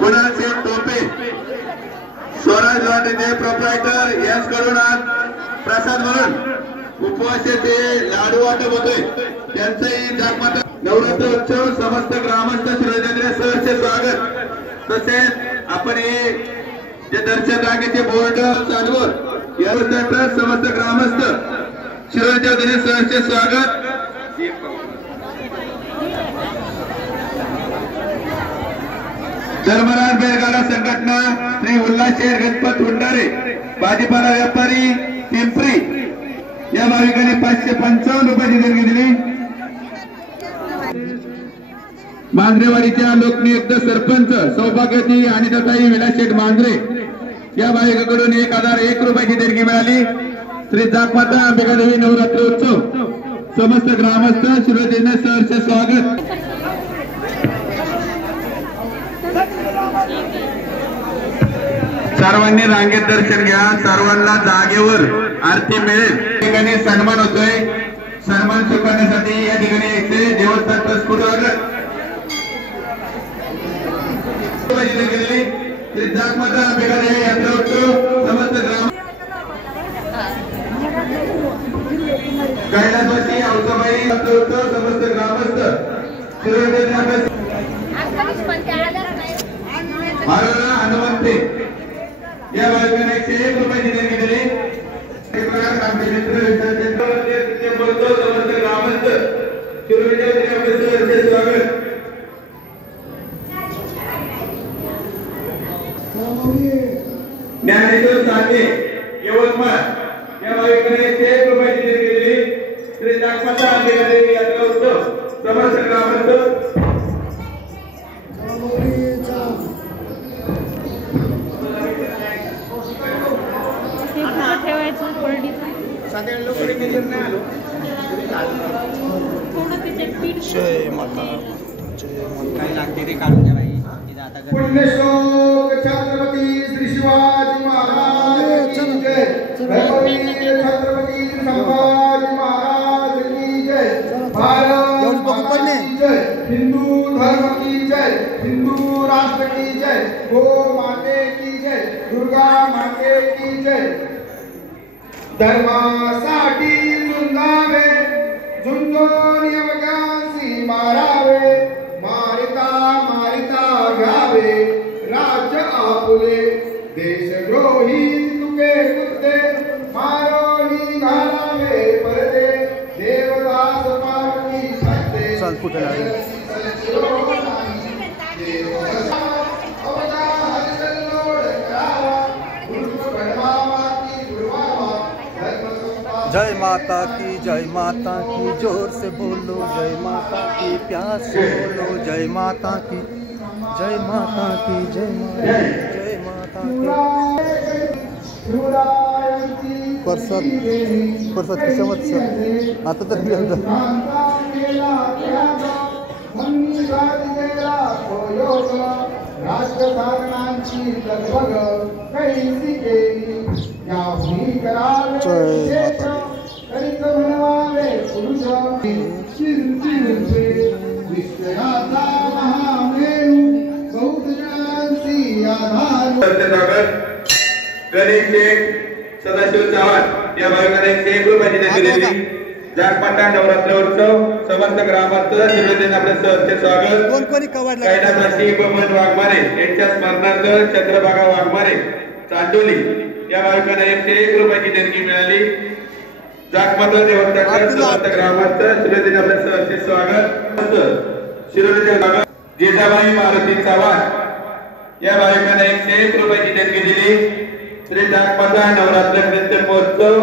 कुणाल सिंह Tope Swaraj लॉन्ड्रीचे proprietor यांच्याकडून आज प्रसाद म्हणून उपवासाचे लाडू वाटप होते। त्यांचंही जागमाता नवरात्र उत्सव समस्त ग्रामस्थ श्रीराजेंद्र सरचे स्वागत। तसेच आपण हे जे दर्शन रांगेचे बोर्ड चालवत यावर समस्त ग्रामस्थ श्रीराजेंद्र सरचे स्वागत। धर्मराज बैलगाडा संघटना श्री उल्हास शेठ गणपत हुंडारे भाजीपाला व्यापारी पिंपरी या भाविकांनी 555 रुपयाची देणगी दिली। मांजरेवाडीच्या लोकनियुक्त सरपंच सौभाग्यवती अनिताताई विलास शेठ मांजरे या भाविकाकडून 1001 रुपयाची देणगी मिळाली। श्री जागमाता अंबिकादेवी नवरात्र उत्सव समस्त ग्रामस्थ श्रीराजेंद्र सरचे स्वागत। सर्वांनी रांगेत दर्शन घ्या। सर्वांना जागेवर आरती मिळेल। ठिकाणी सन्मान होतोय। सन्मान स्वीकारण्यासाठी या ठिकाणी यायचे देवस्थान ट्रस्ट स्वागत। जागमाता अंबिकादेवी यात्रा उत्सव समस्त ग्राम कैलासवासी औसाबाई यात्रा उत्सव समस्त ग्रामस्थ हनुमंते या भाविकांना 101 रुपयाची देणगी दिली। समस्त ग्रामस्थ शिरोडे स्वागत। ज्ञानेश्वर साठे यवतमाळ या भाविकांना 101 रुपयाची देणगी दिली। श्री जागमाता अंबिकादेवी यात्रा उत्सव समस्त ग्रामस्थ जय माता काय लागते ते काढून द्या बाई। पुण्यश्लोक छत्रपती श्री शिवाजी महाराज की जय। छत्रपती संभाजी महाराज की जय। भारत माता की जय। हिंदू धर्म की जय। हिंदू राष्ट्र की जय। गो माते की जय। दुर्गा माते की जय। धर्मासाठी झुंजावे झुंजून यमकांसी मारावे मारिता मारिता घ्यावे राज्य आपुले देशद्रोही तुके कुत्ते मारोनी घालावे परदे देवदास पार्वती छाते चाल कुठे जय माता की जोर से बोलो जय माता की प्यार से बोलो जय माता की जय माता की जय माता की प्रसाद की समस्या आता तर राजकारणांची लगबग कैसी केली याहुनी करावे करीत म्हणवावे पुरुष चिंतिरुपे विश्वनाथा महामेरू बहुजनांची आधार। गणेश शेख सदाशिव चव्हाण या भाविकांना 101 रुपयाची देणगी दिली। जागमाता नवरात्र उत्सव समस्त ग्रामस्थ श्रीराजेंद्र आपले सहर्ष स्वागत। कैलासवासी बमन वाघमारे यांच्या स्मरणार्थ चंद्रभागा वाघमारे चांदोली या भाविकांना 101 रुपयाची देणगी मिळाली। जागमाता देवस्थान समस्त ग्रामस्थ श्रीराजेंद्र आपले सहर्ष स्वागत। शिरोडे जिजाबाई मारुती चव्हाण या भाविकांना 101 रुपयाची देणगी दिली। श्री जागमाता नवरात्र नृत्य महोत्सव